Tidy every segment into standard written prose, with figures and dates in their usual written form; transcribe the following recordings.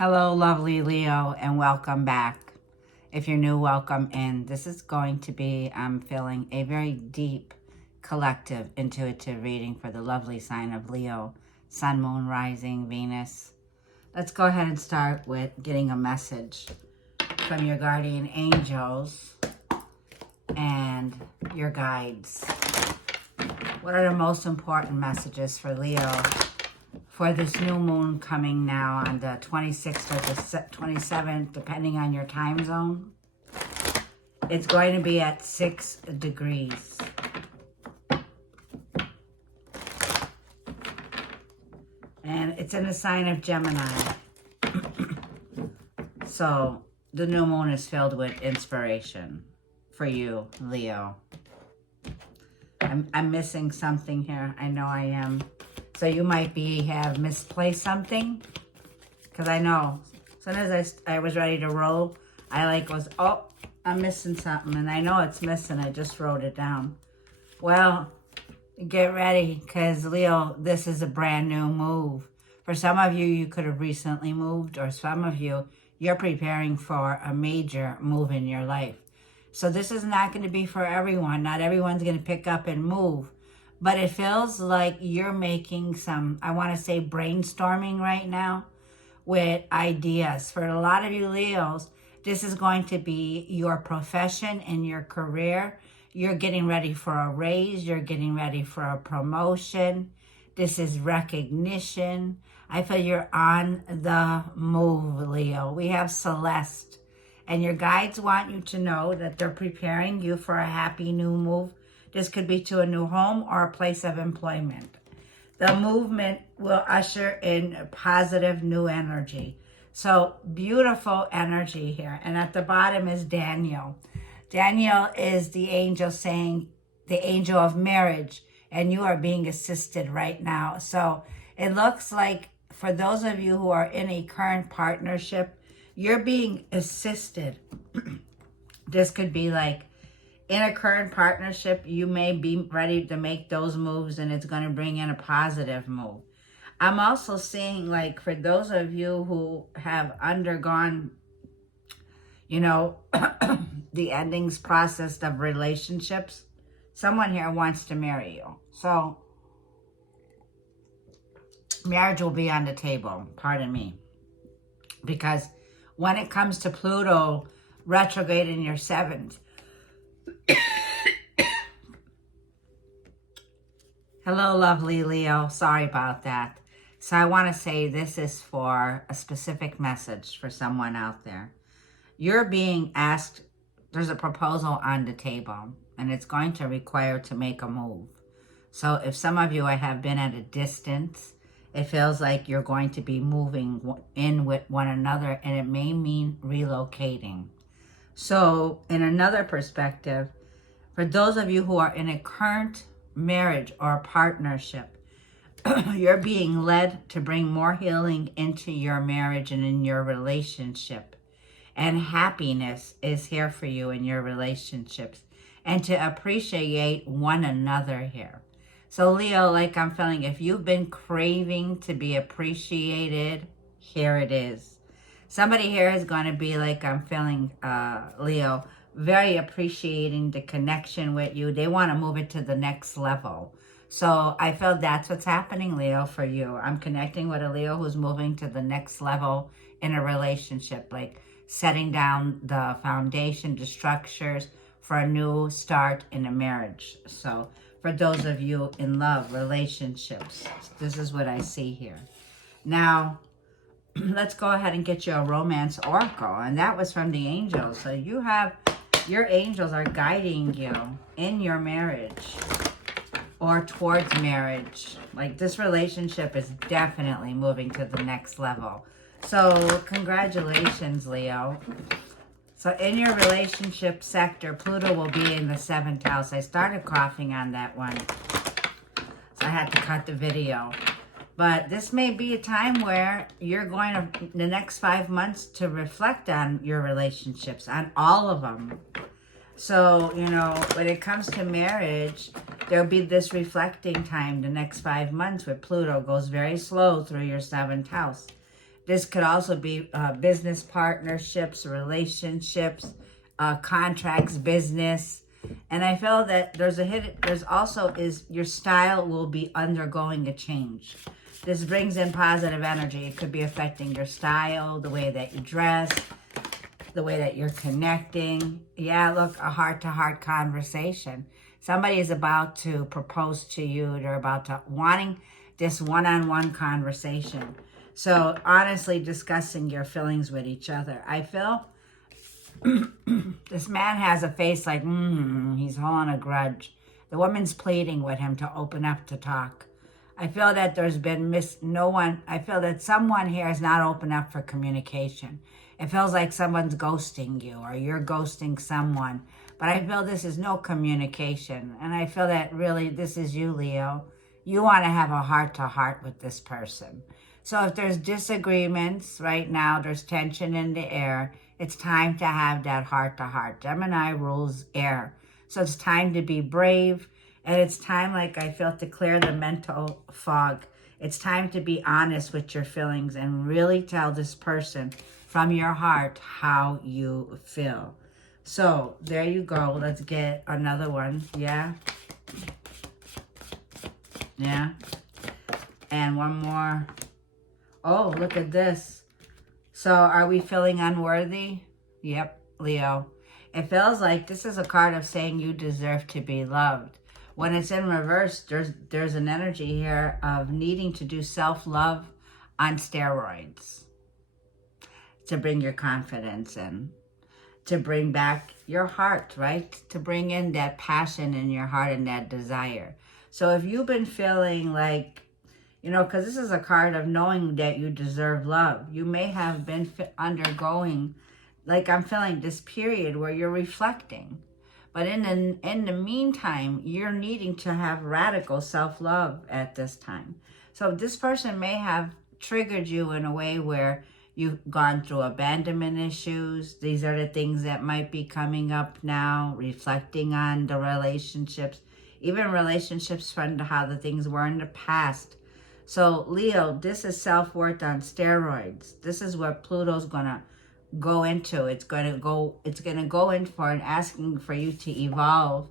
Hello, lovely Leo, and welcome back. If you're new, welcome in. This is going to be, I'm feeling, a very deep, collective, intuitive reading for the lovely sign of Leo, Sun, Moon, Rising, Venus. Let's go ahead and start with getting a message from your guardian angels and your guides. What are the most important messages for Leo for this new moon coming now on the 26th or the 27th, depending on your time zone? It's going to be at 6 degrees. And it's in the sign of Gemini. So the new moon is filled with inspiration for you, Leo. I'm missing something here. I know I am. So you might have misplaced something. Because I know, as soon as I was ready to roll, oh, I'm missing something. And I know it's missing. I just wrote it down. Well, get ready. Because Leo, this is a brand new move. For some of you, you could have recently moved. Or some of you, you're preparing for a major move in your life. So this is not going to be for everyone. Not everyone's going to pick up and move. But it feels like you're making some, I want to say, brainstorming right now with ideas. For a lot of you Leos, this is going to be your profession and your career. You're getting ready for a raise. You're getting ready for a promotion. This is recognition. I feel you're on the move, Leo. We have Celeste. And your guides want you to know that they're preparing you for a happy new move. This could be to a new home or a place of employment. The movement will usher in positive new energy. So beautiful energy here. And at the bottom is Daniel. Daniel is the angel saying, the angel of marriage. And you are being assisted right now. So it looks like for those of you who are in a current partnership, you're being assisted. This could be like, in a current partnership, you may be ready to make those moves and it's going to bring in a positive move. I'm also seeing, like, for those of you who have undergone, the endings process of relationships, someone here wants to marry you. So marriage will be on the table, pardon me. Because when it comes to Pluto retrograde in your 7th, hello, lovely Leo. Sorry about that. So I want to say this is for a specific message for someone out there. You're being asked, there's a proposal on the table, and it's going to require to make a move. So if some of you have been at a distance, it feels like you're going to be moving in with one another, and it may mean relocating. So in another perspective, for those of you who are in a current marriage or a partnership, you're being led to bring more healing into your marriage and in your relationship. And happiness is here for you in your relationships. And to appreciate one another here. So Leo, like I'm feeling, if you've been craving to be appreciated, here it is. Somebody here is going to be, like I'm feeling, Leo, very appreciating the connection with you. They want to move it to the next level. So I feel that's what's happening, Leo, for you. I'm connecting with a Leo who's moving to the next level in a relationship, like setting down the foundation, the structures for a new start in a marriage. So for those of you in love, relationships, this is what I see here. Now, let's go ahead and get you a romance oracle. And that was from the angels. So you have, your angels are guiding you in your marriage or towards marriage. Like, this relationship is definitely moving to the next level. So congratulations, Leo. So in your relationship sector, Pluto will be in the 7th house. I started coughing on that one, so I had to cut the video. But this may be a time where you're going to, the next 5 months, to reflect on your relationships, on all of them. So, when it comes to marriage, there'll be this reflecting time the next 5 months where Pluto goes very slow through your 7th house. This could also be business partnerships, relationships, contracts, business. And I feel that there's also is your style will be undergoing a change. This brings in positive energy. It could be affecting your style, the way that you dress, the way that you're connecting. Yeah, look, a heart-to-heart conversation. Somebody is about to propose to you. They're about to wanting this one-on-one conversation. So honestly, discussing your feelings with each other. I feel this man has a face like, he's holding a grudge. The woman's pleading with him to open up to talk. I feel that there's been I feel that someone here is not open up for communication. It feels like someone's ghosting you or you're ghosting someone. But I feel this is no communication. And I feel that really this is you, Leo. You want to have a heart-to-heart with this person. So if there's disagreements right now, there's tension in the air, it's time to have that heart-to-heart. Gemini rules air. So it's time to be brave. And it's time, like I feel, to clear the mental fog. It's time to be honest with your feelings and really tell this person from your heart how you feel. So there you go. Let's get another one. Yeah. Yeah. And one more. Oh, look at this. So are we feeling unworthy? Yep, Leo. It feels like this is a card of saying you deserve to be loved. When it's in reverse, there's an energy here of needing to do self-love on steroids to bring your confidence in, to bring back your heart, right? To bring in that passion in your heart and that desire. So if you've been feeling like, you know, because this is a card of knowing that you deserve love. You may have been undergoing, like I'm feeling this period where you're reflecting. But in the meantime, you're needing to have radical self-love at this time. So this person may have triggered you in a way where you've gone through abandonment issues. These are the things that might be coming up now, reflecting on the relationships, even relationships from how the things were in the past. So Leo, this is self-worth on steroids. This is what Pluto's gonna go into. It's gonna go in for and asking for you to evolve.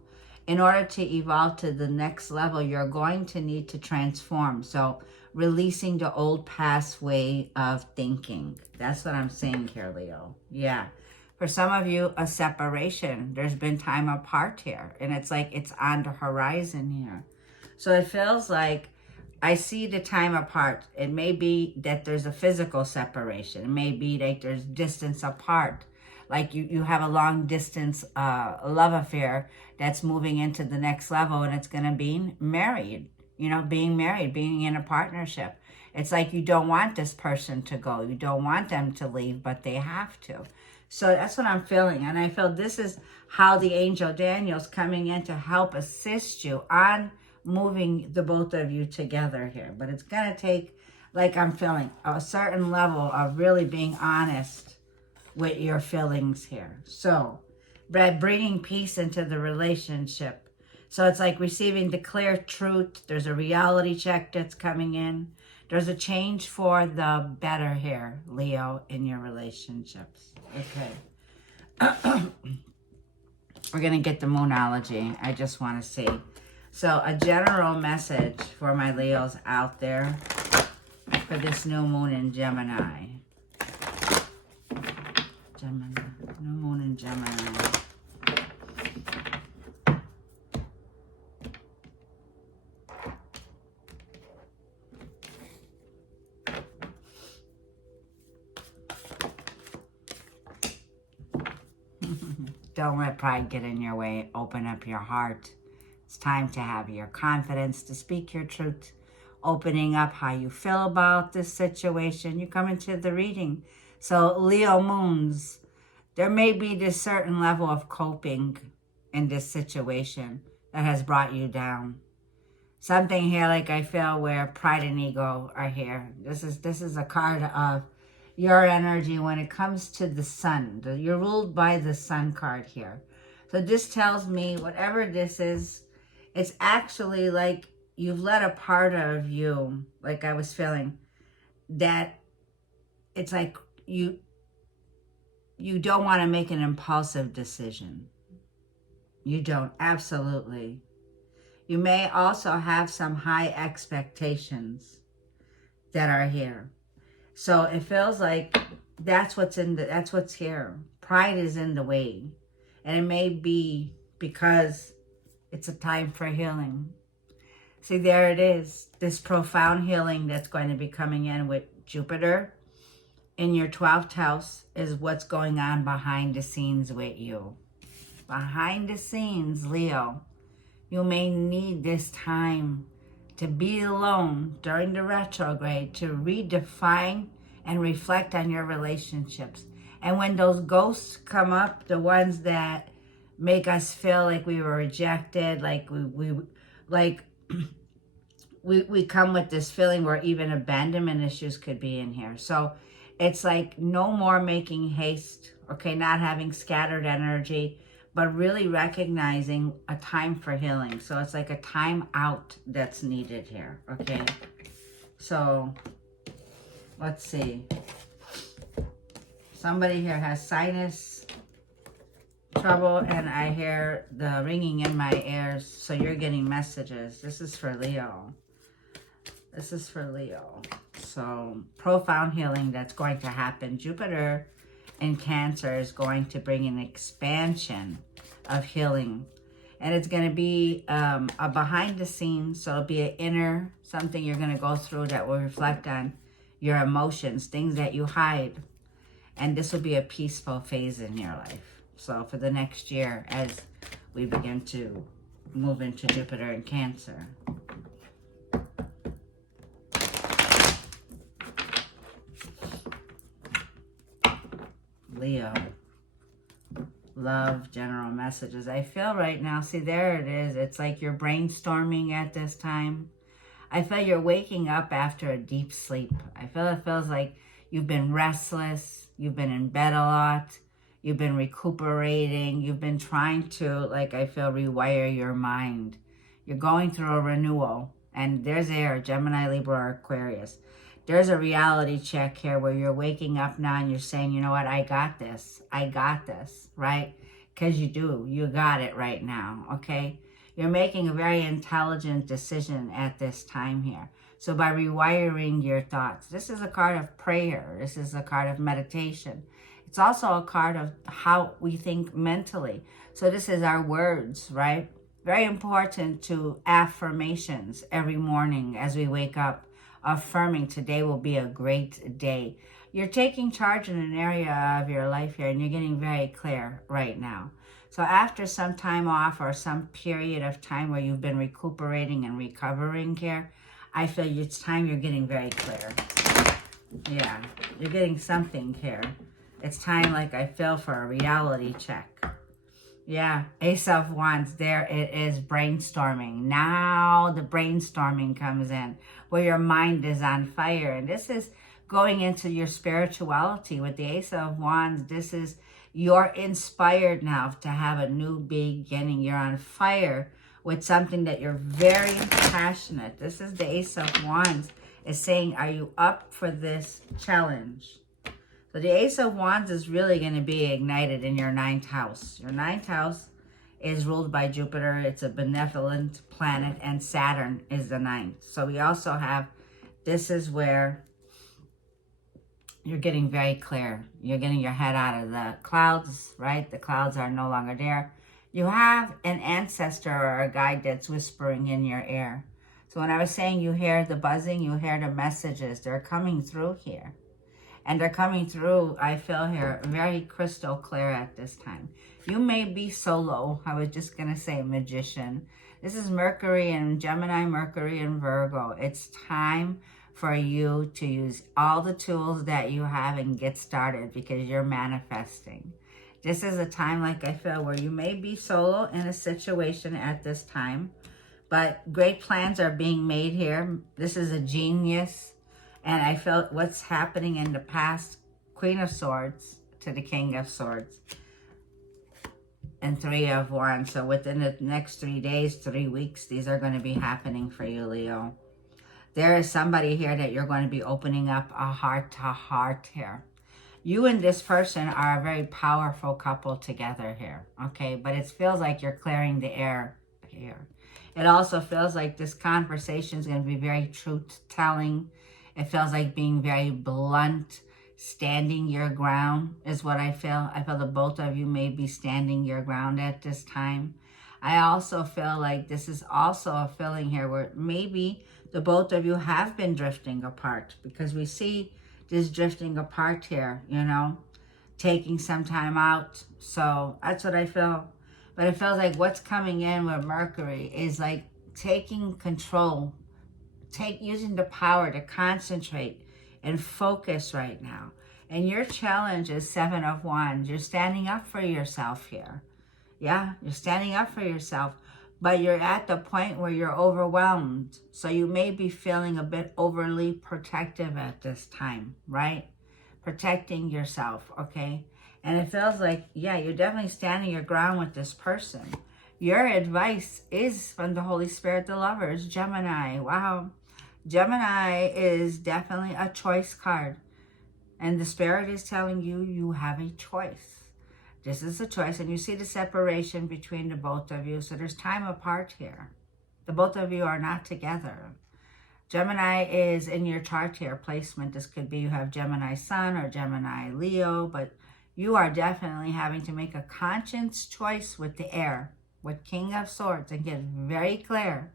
In order to evolve to the next level, you're going to need to transform. So releasing the old past way of thinking. That's what I'm saying here, Leo. Yeah. For some of you, a separation. There's been time apart here. And it's like it's on the horizon here. So it feels like I see the time apart. It may be that there's a physical separation. It may be like there's distance apart. Like you have a long distance love affair that's moving into the next level, and it's going to be married. You know, being married, being in a partnership. It's like you don't want this person to go. You don't want them to leave, but they have to. So that's what I'm feeling. And I feel this is how the angel Daniel's coming in to help assist you on moving the both of you together here. But it's going to take, like I'm feeling, a certain level of really being honest with your feelings here. So, but bringing peace into the relationship. So it's like receiving the clear truth. There's a reality check that's coming in. There's a change for the better here, Leo, in your relationships. Okay. We're going to get the moonology. I just want to see. So a general message for my Leos out there for this new moon in Gemini. New moon in Gemini. Don't let pride get in your way. Open up your heart. It's time to have your confidence, to speak your truth, opening up how you feel about this situation. You come into the reading. So Leo moons, there may be this certain level of coping in this situation that has brought you down. Something here, like I feel, where pride and ego are here. This is a card of your energy when it comes to the sun. You're ruled by the sun card here. So this tells me whatever this is, it's actually like you've let a part of you, like I was feeling, that it's like you don't want to make an impulsive decision. You don't, absolutely. You may also have some high expectations that are here. So it feels like that's what's here. Pride is in the way. And it may be because it's a time for healing. See, there it is. This profound healing that's going to be coming in with Jupiter in your 12th house is what's going on behind the scenes with you. Behind the scenes, Leo, you may need this time to be alone during the retrograde to redefine and reflect on your relationships. And when those ghosts come up, the ones that make us feel like we were rejected, like we come with this feeling where even abandonment issues could be in here. So it's like no more making haste, okay, not having scattered energy, but really recognizing a time for healing. So it's like a time out that's needed here, okay? So let's see. Somebody here has sinus trouble, and I hear the ringing in my ears, so you're getting messages. This is for Leo. This is for Leo. So profound healing that's going to happen. Jupiter in Cancer is going to bring an expansion of healing. And it's going to be a behind the scenes. So it'll be an inner, something you're going to go through that will reflect on your emotions, things that you hide. And this will be a peaceful phase in your life. So for the next year, as we begin to move into Jupiter in Cancer. Leo, love, general messages. I feel right now, see, there it is. It's like you're brainstorming at this time. I feel you're waking up after a deep sleep. I feel it feels like you've been restless. You've been in bed a lot. You've been recuperating. You've been trying to, like, I feel, rewire your mind. You're going through a renewal. And there's air, Gemini, Libra, Aquarius. There's a reality check here where you're waking up now and you're saying, you know what, I got this. I got this, right? Because you do. You got it right now, okay? You're making a very intelligent decision at this time here. So by rewiring your thoughts, this is a card of prayer. This is a card of meditation. It's also a card of how we think mentally. So this is our words, right? Very important to affirmations every morning as we wake up. Affirming today will be a great day. You're taking charge in an area of your life here and you're getting very clear right now. So after some time off or some period of time where you've been recuperating and recovering here, I feel it's time you're getting very clear. Yeah, you're getting something here. It's time, like I feel, for a reality check. Yeah, Ace of Wands, there it is, brainstorming. Now the brainstorming comes in, where your mind is on fire. And this is going into your spirituality with the Ace of Wands. This is, you're inspired now to have a new beginning. You're on fire with something that you're very passionate. This is the Ace of Wands, is saying, are you up for this challenge? So the Ace of Wands is really going to be ignited in your 9th house. Your 9th house is ruled by Jupiter. It's a benevolent planet, and Saturn is the 9th. So we also have, this is where you're getting very clear. You're getting your head out of the clouds, right? The clouds are no longer there. You have an ancestor or a guide that's whispering in your ear. So when I was saying you hear the buzzing, you hear the messages. They're coming through here. And they're coming through, I feel here, very crystal clear at this time. You may be solo. I was just going to say magician. This is Mercury and Gemini, Mercury and Virgo. It's time for you to use all the tools that you have and get started because you're manifesting. This is a time, like I feel, where you may be solo in a situation at this time. But great plans are being made here. This is a genius. And I felt what's happening in the past, Queen of Swords to the King of Swords, and 3 of Wands. So within the next 3 days, 3 weeks, these are going to be happening for you, Leo. There is somebody here that you're going to be opening up a heart-to-heart here. You and this person are a very powerful couple together here, okay? But it feels like you're clearing the air here. It also feels like this conversation is going to be very truth-telling. It feels like being very blunt, standing your ground is what I feel. I feel that both of you may be standing your ground at this time. I also feel like this is also a feeling here where maybe the both of you have been drifting apart, because we see this drifting apart here, you know, taking some time out. So that's what I feel. But it feels like what's coming in with Mercury is like taking control, using the power to concentrate and focus right now. And your challenge is 7 of Wands. You're standing up for yourself here. Yeah, you're standing up for yourself, but you're at the point where you're overwhelmed. So you may be feeling a bit overly protective at this time, right? Protecting yourself, okay? And it feels like, yeah, you're definitely standing your ground with this person. Your advice is from the Holy Spirit, the Lovers, Gemini. Wow. Gemini is definitely a choice card. And the Spirit is telling you, you have a choice. This is a choice, and you see the separation between the both of you. So there's time apart here. The both of you are not together. Gemini is in your chart here, placement. This could be you have Gemini Sun or Gemini Leo, but you are definitely having to make a conscious choice with the air, with King of Swords, and get very clear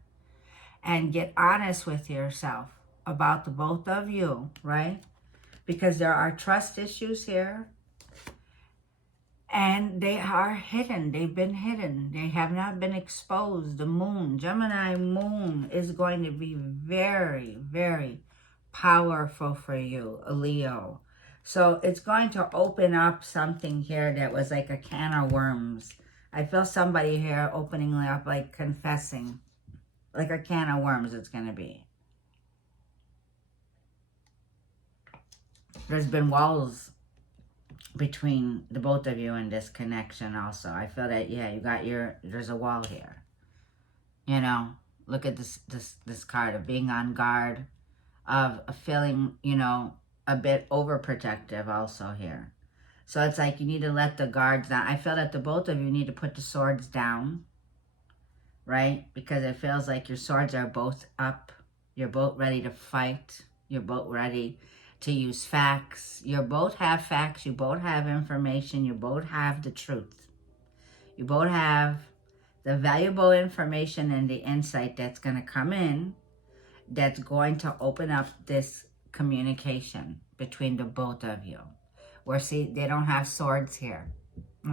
and get honest with yourself about the both of you, right? Because there are trust issues here. And they are hidden. They've been hidden. They have not been exposed. The moon, Gemini moon, is going to be very, very powerful for you, Leo. So it's going to open up something here that was like a can of worms. I feel somebody here opening up, like confessing, like a can of worms it's going to be. There's been walls between the both of you in this connection also. I feel that, yeah, you got there's a wall here. You know, look at this card of being on guard, of feeling, you know, a bit overprotective also here. So it's like you need to let the guards down. I feel that the both of you need to put the swords down, right? Because it feels like your swords are both up. You're both ready to fight. You're both ready to use facts. You both have facts. You both have information. You both have the truth. You both have the valuable information and the insight that's going to come in, that's going to open up this communication between the both of you. Where, see, they don't have swords here,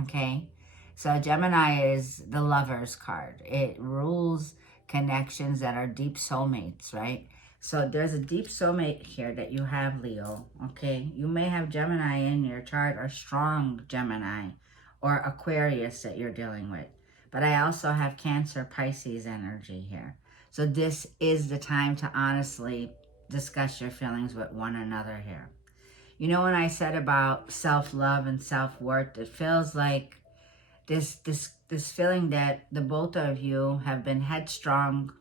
okay? So Gemini is the Lovers card. It rules connections that are deep soulmates, right? So there's a deep soulmate here that you have, Leo, okay? You may have Gemini in your chart, or strong Gemini, or Aquarius that you're dealing with. But I also have Cancer, Pisces energy here. So this is the time to honestly discuss your feelings with one another here. You know, when I said about self-love and self-worth, it feels like this feeling that the both of you have been headstrong,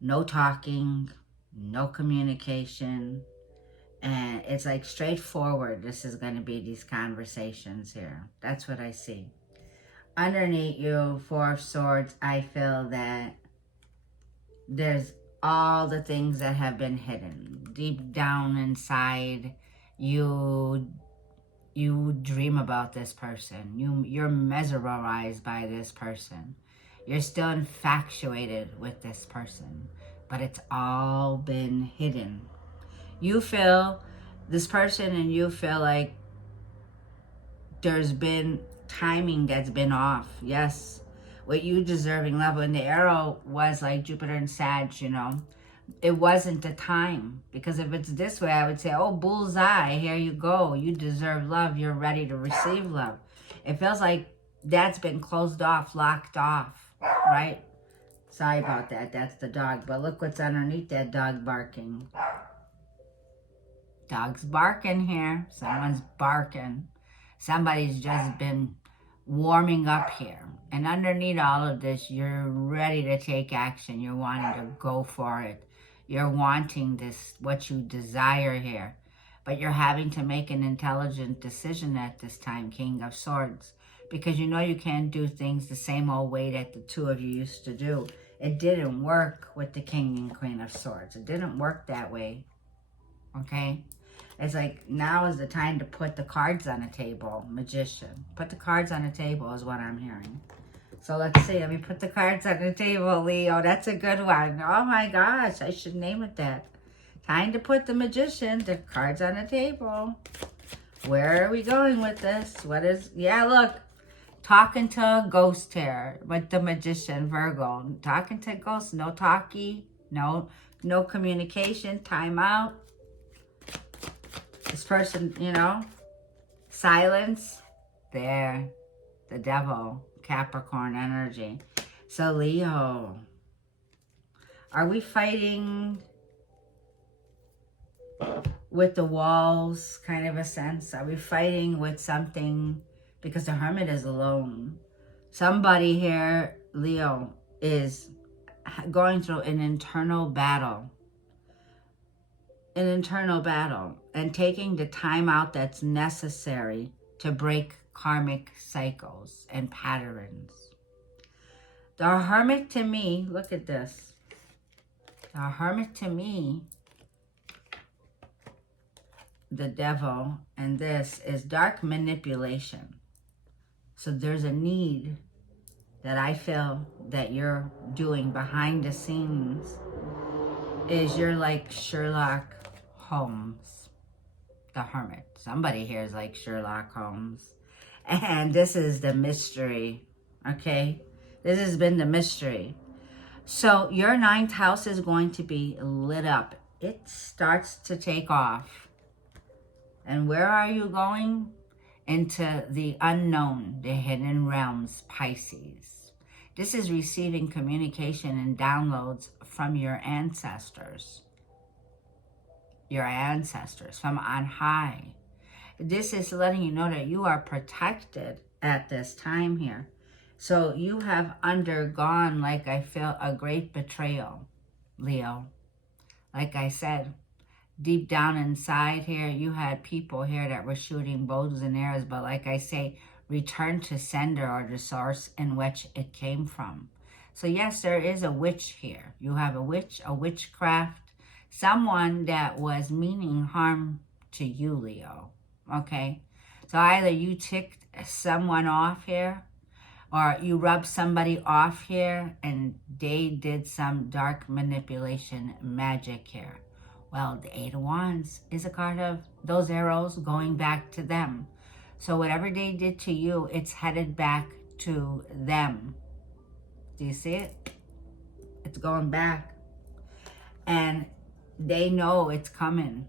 no talking, no communication, and it's like straightforward. This is going to be these conversations here. That's what I see. Underneath you, Four of Swords, I feel that there's all the things that have been hidden. Deep down inside, you dream about this person. You're mesmerized by this person. You're still infatuated with this person. But it's all been hidden. You feel, this person and you feel like there's been timing that's been off. Yes, with you deserving love. When the arrow was like Jupiter and Sag, you know, it wasn't the time. Because if it's this way, I would say, oh, bullseye, here you go. You deserve love. You're ready to receive love. It feels like that's been closed off, locked off, right? Sorry about that. That's the dog. But look what's underneath that dog barking. Dog's barking here. Someone's barking. Somebody's just been warming up here. And underneath all of this, you're ready to take action. You're wanting to go for it. You're wanting this, what you desire here. But you're having to make an intelligent decision at this time, King of Swords. Because you know you can't do things the same old way that the two of you used to do. It didn't work with the King and Queen of Swords. It didn't work that way. Okay? It's like, now is the time to put the cards on the table, Magician. Put the cards on the table is what I'm hearing. So let's see. Let me put the cards on the table, Leo. That's a good one. Oh my gosh. I should name it that. Time to put the Magician, the cards on the table. Where are we going with this? What is... Yeah, look. Talking to a ghost here with the Magician, Virgo. Talking to ghosts. No talkie. No communication. Time out. This person, you know. Silence. There. The devil. Capricorn energy. So Leo, are we fighting with the walls, kind of a sense? Are we fighting with something? Because the Hermit is alone. Somebody here, Leo, is going through an internal battle. An internal battle. And taking the time out that's necessary to break karmic cycles and patterns. The Hermit to me, look at this. The Hermit to me, the devil, and this is dark manipulation. So there's a need that I feel that you're doing behind the scenes is you're like Sherlock Holmes, the Hermit. Somebody here is like Sherlock Holmes. And this is the mystery, okay? This has been the mystery. So your ninth house is going to be lit up. It starts to take off. And where are you going? Into the unknown, the hidden realms, Pisces. This is receiving communication and downloads from your ancestors. Your ancestors from on high. This is letting you know that you are protected at this time here. So you have undergone, like I feel, a great betrayal, Leo. Like I said, deep down inside here, you had people here that were shooting bows and arrows. But like I say, return to sender or the source in which it came from. So yes, there is a witch here. You have a witch, a witchcraft, someone that was meaning harm to you, Leo. Okay, so either you ticked someone off here or you rubbed somebody off here and they did some dark manipulation magic here. Well, the Eight of Wands is a card of those arrows going back to them. So whatever they did to you, it's headed back to them. Do you see it? It's going back. And they know it's coming.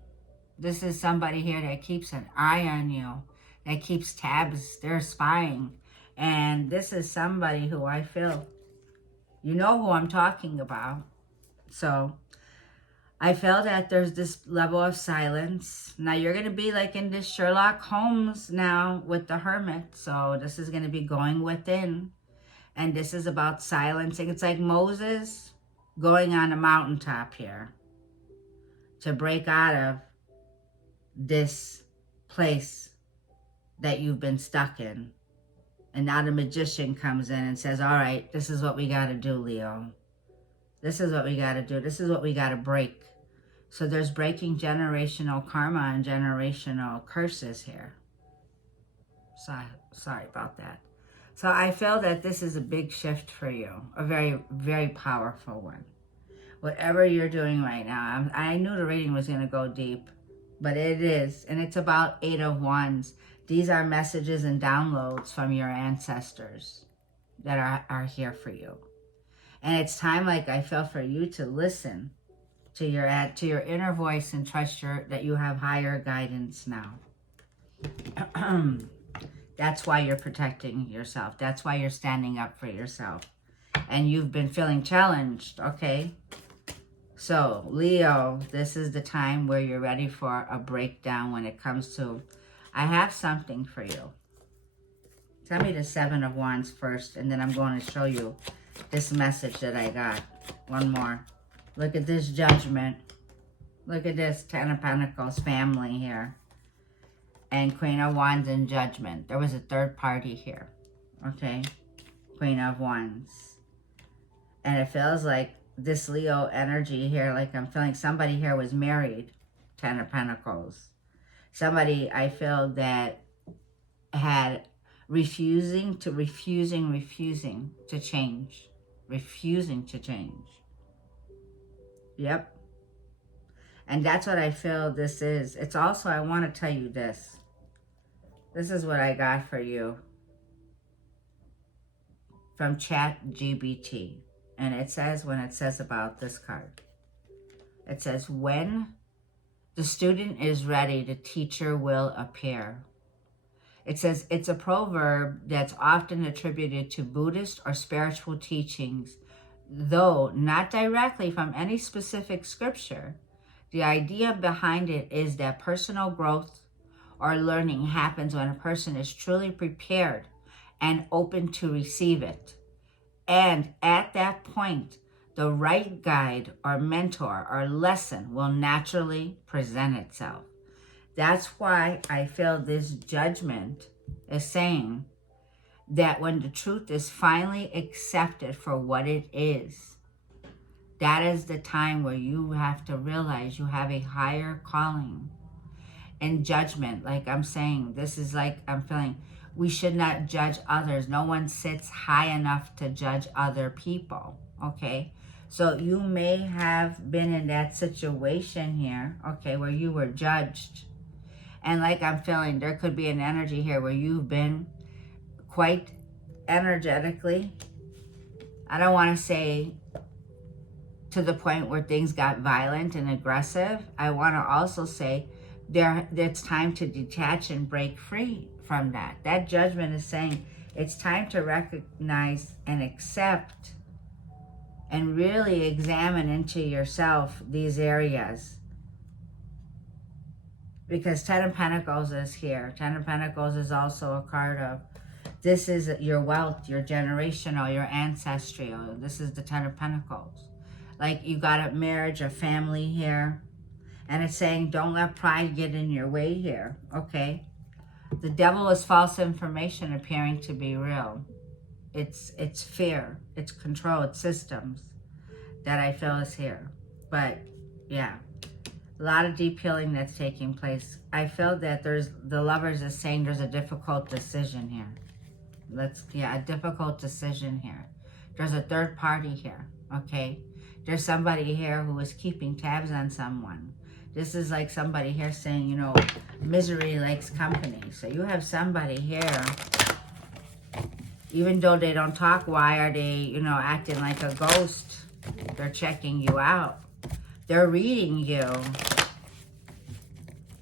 This is somebody here that keeps an eye on you, that keeps tabs. They're spying. And this is somebody who I feel, you know who I'm talking about. So I feel that there's this level of silence. Now you're going to be like in this Sherlock Holmes now with the Hermit. So this is going to be going within. And this is about silencing. It's like Moses going on a mountaintop here to break out of this place that you've been stuck in. And now the Magician comes in and says, all right, this is what we got to do, Leo. This is what we got to do. This is what we got to break. So there's breaking generational karma and generational curses here. Sorry about that. So I feel that this is a big shift for you. A very, very powerful one. Whatever you're doing right now, I knew the reading was going to go deep. But it is, and it's about Eight of Wands. These are messages and downloads from your ancestors that are here for you. And it's time, like I feel, for you to listen to your inner voice and trust that you have higher guidance now. That's why you're protecting yourself. That's why you're standing up for yourself. And you've been feeling challenged, okay? So, Leo, this is the time where you're ready for a breakdown when it comes to, I have something for you. Tell me the Seven of Wands first, and then I'm going to show you this message that I got. One more. Look at this Judgment. Look at this Ten of Pentacles family here. And Queen of Wands and Judgment. There was a third party here. Okay. Queen of Wands. And it feels like this Leo energy here, like I'm feeling somebody here was married. Ten of Pentacles. Somebody I feel that had refusing to change. Refusing to change. Yep. And that's what I feel this is. It's also, I want to tell you this. This is what I got for you from ChatGPT. And it says, when it says about this card, it says, when the student is ready, the teacher will appear. It says it's a proverb that's often attributed to Buddhist or spiritual teachings, though not directly from any specific scripture. The idea behind it is that personal growth or learning happens when a person is truly prepared and open to receive it. And at that point, the right guide or mentor or lesson will naturally present itself. That's why I feel this Judgment is saying that when the truth is finally accepted for what it is, that is the time where you have to realize you have a higher calling. And Judgment, like I'm saying, this is like I'm feeling, we should not judge others. No one sits high enough to judge other people, okay? So you may have been in that situation here, okay, where you were judged. And like I'm feeling, there could be an energy here where you've been quite energetically, I don't want to say to the point where things got violent and aggressive. I want to also say it's time to detach and break free from that. That Judgment is saying it's time to recognize and accept and really examine into yourself these areas. Because Ten of Pentacles is here. Ten of Pentacles is also a card of, this is your wealth, your generational, your ancestral. This is the Ten of Pentacles. Like you got a marriage, a family here. And it's saying, don't let pride get in your way here, okay? The devil is false information appearing to be real. It's fear, it's control, it's systems that I feel is here. But yeah, a lot of deep healing that's taking place. I feel that the Lovers is saying there's a difficult decision here. A difficult decision here. There's a third party here, okay? There's somebody here who is keeping tabs on someone. This is like somebody here saying, you know, misery likes company. So you have somebody here, even though they don't talk, why are they, you know, acting like a ghost? They're checking you out. They're reading you.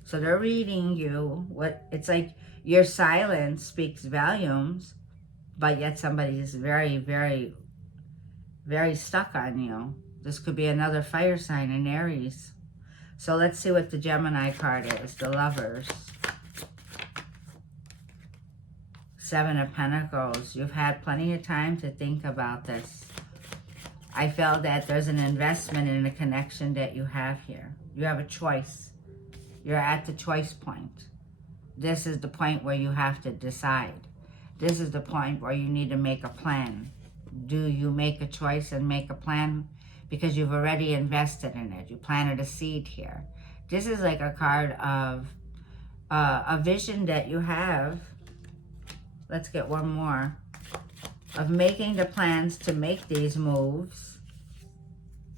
So they're reading you. It's like your silence speaks volumes, but yet somebody is very, very, very stuck on you. This could be another fire sign in Aries. So let's see what the Gemini card is, the Lovers. Seven of Pentacles. You've had plenty of time to think about this. I feel that there's an investment in a connection that you have here. You have a choice. You're at the choice point. This is the point where you have to decide. This is the point where you need to make a plan. Do you make a choice and make a plan? Because you've already invested in it. You planted a seed here. This is like a card of a vision that you have. Let's get one more. Of making the plans to make these moves.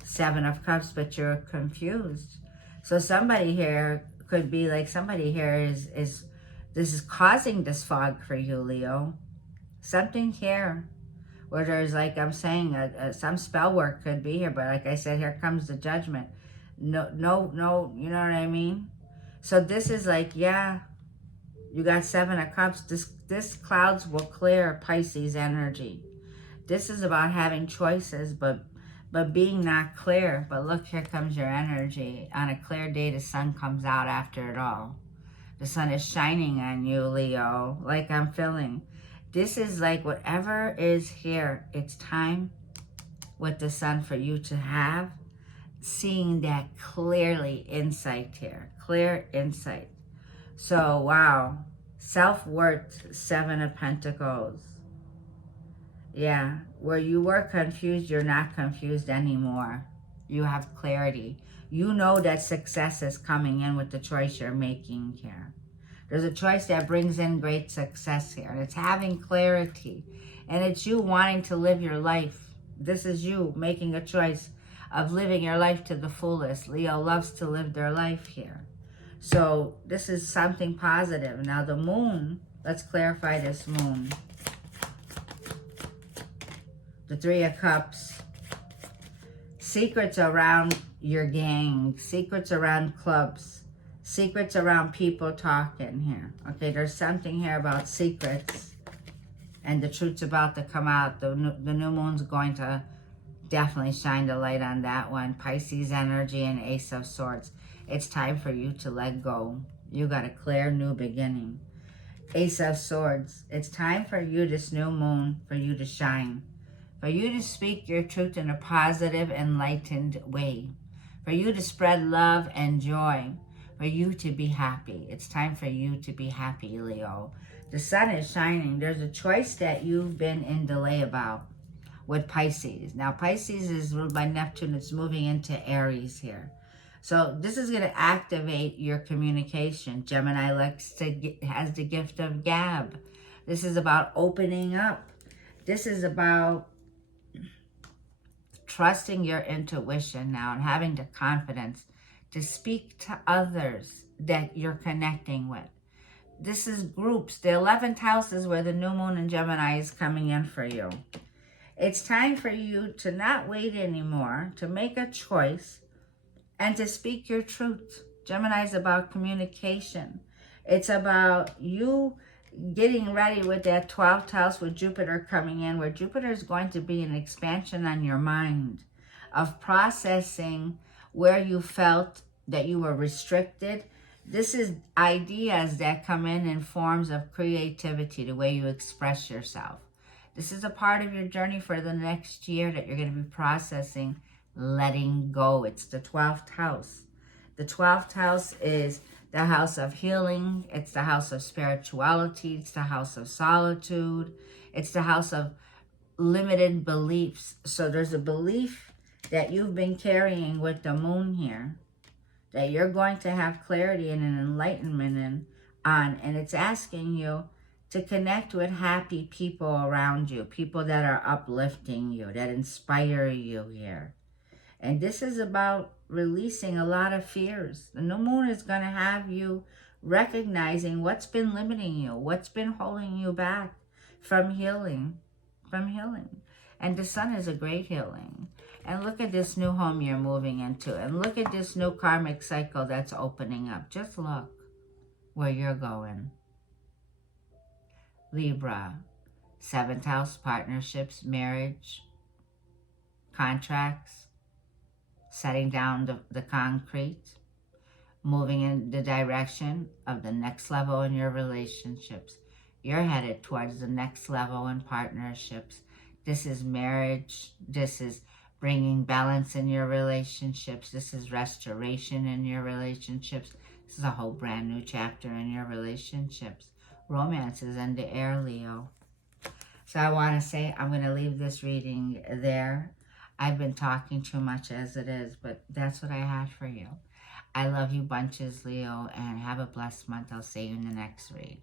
Seven of Cups, but you're confused. So somebody here could be like, somebody here is this is causing this fog for you, Leo. Something here where there's, like I'm saying, some spell work could be here, but like I said, here comes the Judgment. No, you know what I mean? So this is like, yeah, you got Seven of Cups. This clouds will clear, Pisces energy. This is about having choices, but being not clear. But look, here comes your energy. On a clear day, the sun comes out after it all. The sun is shining on you, Leo, like I'm feeling. This is like whatever is here, it's time with the sun for you to have seeing that clearly, insight here, clear insight. So, wow, self-worth, 7 of Pentacles. Yeah, where you were confused, you're not confused anymore. You have clarity. You know that success is coming in with the choice you're making here. There's a choice that brings in great success here, and it's having clarity. And it's you wanting to live your life. This is you making a choice of living your life to the fullest. Leo loves to live their life here. So this is something positive. Now the moon, let's clarify this moon. The 3 of Cups. Secrets around your gang. Secrets around clubs. Secrets around people talking here. Okay, there's something here about secrets. And the truth's about to come out. The new moon's going to definitely shine the light on that one. Pisces energy and Ace of Swords. It's time for you to let go. You got a clear new beginning. Ace of Swords. It's time for you, this new moon, for you to shine. For you to speak your truth in a positive, enlightened way. For you to spread love and joy. For you to be happy. It's time for you to be happy, Leo. The sun is shining. There's a choice that you've been in delay about with Pisces. Now, Pisces is ruled by Neptune. It's moving into Aries here. So this is going to activate your communication. Gemini has the gift of gab. This is about opening up. This is about trusting your intuition now and having the confidence to speak to others that you're connecting with. This is groups. The 11th house is where the new moon in Gemini is coming in for you. It's time for you to not wait anymore, to make a choice and to speak your truth. Gemini is about communication. It's about you getting ready with that 12th house with Jupiter coming in, where Jupiter is going to be an expansion on your mind of processing where you felt that you were restricted. This is ideas that come in forms of creativity, the way you express yourself. This is a part of your journey for the next year that you're going to be processing, letting go. It's the 12th house. The 12th house is the house of healing. It's the house of spirituality. It's the house of solitude. It's the house of limited beliefs. So there's a belief that you've been carrying with the moon here that you're going to have clarity and an enlightenment on. And it's asking you to connect with happy people around you, people that are uplifting you, that inspire you here. And this is about releasing a lot of fears. The new moon is going to have you recognizing what's been limiting you, what's been holding you back from healing, And the sun is a great healing. And look at this new home you're moving into. And look at this new karmic cycle that's opening up. Just look where you're going. Libra, 7th house, partnerships, marriage, contracts, setting down the concrete, moving in the direction of the next level in your relationships. You're headed towards the next level in partnerships. This is marriage. This is bringing balance in your relationships. This is restoration in your relationships. This is a whole brand new chapter in your relationships. Romance is in the air, Leo. So I want to say I'm going to leave this reading there. I've been talking too much as it is, but that's what I had for you. I love you bunches, Leo, and have a blessed month. I'll see you in the next read.